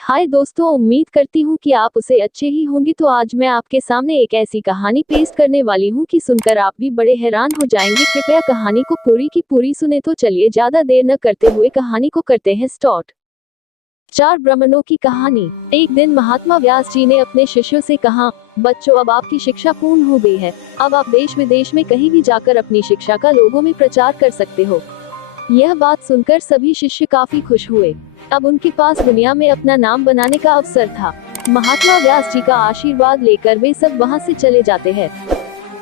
हाय दोस्तों, उम्मीद करती हूँ कि आप उसे अच्छे ही होंगे। तो आज मैं आपके सामने एक ऐसी कहानी पेश करने वाली हूँ कि सुनकर आप भी बड़े हैरान हो जाएंगे। कृपया कहानी को पूरी की पूरी सुने। तो चलिए ज्यादा देर न करते हुए कहानी को करते हैं स्टार्ट। चार ब्राह्मणों की कहानी। एक दिन महात्मा व्यास जी ने अपने शिष्यों से कहा, बच्चों, अब आपकी शिक्षा पूर्ण हो गई है। अब आप देश विदेश में कहीं भी जाकर अपनी शिक्षा का लोगों में प्रचार कर सकते हो। यह बात सुनकर सभी शिष्य काफी खुश हुए। अब उनके पास दुनिया में अपना नाम बनाने का अवसर था। महात्मा व्यास जी का आशीर्वाद लेकर वे सब वहां से चले जाते हैं।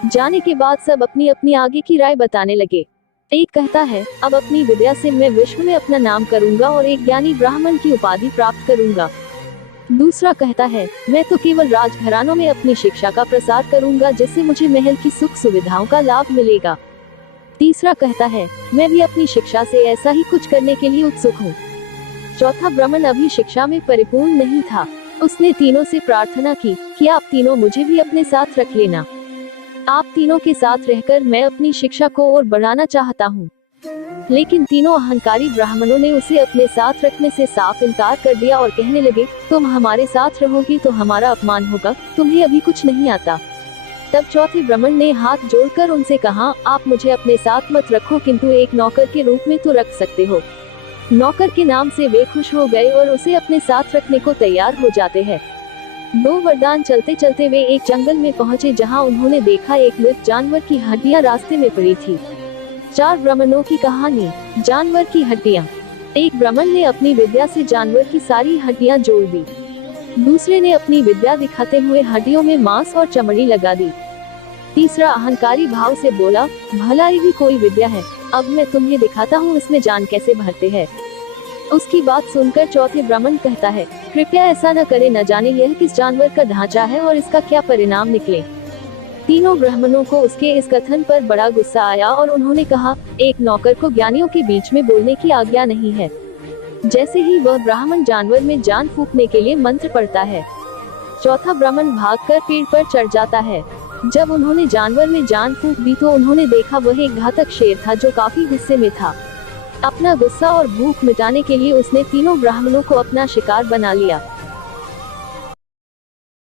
जाने के बाद सब अपनी अपनी आगे की राय बताने लगे। एक कहता है, अब अपनी विद्या से मैं विश्व में अपना नाम करूंगा और एक ज्ञानी ब्राह्मण की उपाधि प्राप्त करूंगा। दूसरा कहता है, मैं तो केवल राजघरानों में अपनी शिक्षा का प्रसार करूंगा, जिससे मुझे महल की सुख सुविधाओं का लाभ मिलेगा। तीसरा कहता है, मैं भी अपनी शिक्षा से ऐसा ही कुछ करने के लिए उत्सुक हूँ। चौथा ब्राह्मण अभी शिक्षा में परिपूर्ण नहीं था। उसने तीनों से प्रार्थना की कि आप तीनों मुझे भी अपने साथ रख लेना। आप तीनों के साथ रहकर मैं अपनी शिक्षा को और बढ़ाना चाहता हूँ। लेकिन तीनों अहंकारी ब्राह्मणों ने उसे अपने साथ रखने से साफ इनकार कर दिया और कहने लगे, तुम हमारे साथ रहोगी तो हमारा अपमान होगा, तुम्हें अभी कुछ नहीं आता। तब चौथे ब्राह्मण ने हाथ जोड़कर उनसे कहा, आप मुझे अपने साथ मत रखो, किंतु एक नौकर के रूप में तो रख सकते हो। नौकर के नाम से वे खुश हो गए और उसे अपने साथ रखने को तैयार हो जाते हैं। दो वरदान चलते चलते वे एक जंगल में पहुंचे, जहां उन्होंने देखा एक मृत जानवर की हड्डियां रास्ते में पड़ी थी। चार ब्राह्मणों की कहानी। जानवर की हड्डियां। एक ब्राह्मण ने अपनी विद्या से जानवर की सारी हड्डियां जोड़ दी। दूसरे ने अपनी विद्या दिखाते हुए हड्डियों में मांस और चमड़ी लगा दी। तीसरा अहंकारी भाव से बोला, भला ही कोई विद्या है, अब मैं तुम्हें दिखाता हूँ इसमें जान कैसे भरते हैं। उसकी बात सुनकर चौथे ब्राह्मण कहता है, कृपया ऐसा न करे, न जाने यह किस जानवर का ढांचा है और इसका क्या परिणाम निकले। तीनों ब्राह्मणों को उसके इस कथन पर बड़ा गुस्सा आया और उन्होंने कहा, एक नौकर को ज्ञानियों के बीच में बोलने की आज्ञा नहीं है। जैसे ही वह ब्राह्मण जानवर में जान फूंकने के लिए मंत्र पढ़ता है, चौथा ब्राह्मण भागकर पेड़ पर चढ़ जाता है। जब उन्होंने जानवर में जान फूंक दी तो उन्होंने देखा वह एक घातक शेर था जो काफी गुस्से में था। अपना गुस्सा और भूख मिटाने के लिए उसने तीनों ब्राह्मणों को अपना शिकार बना लिया।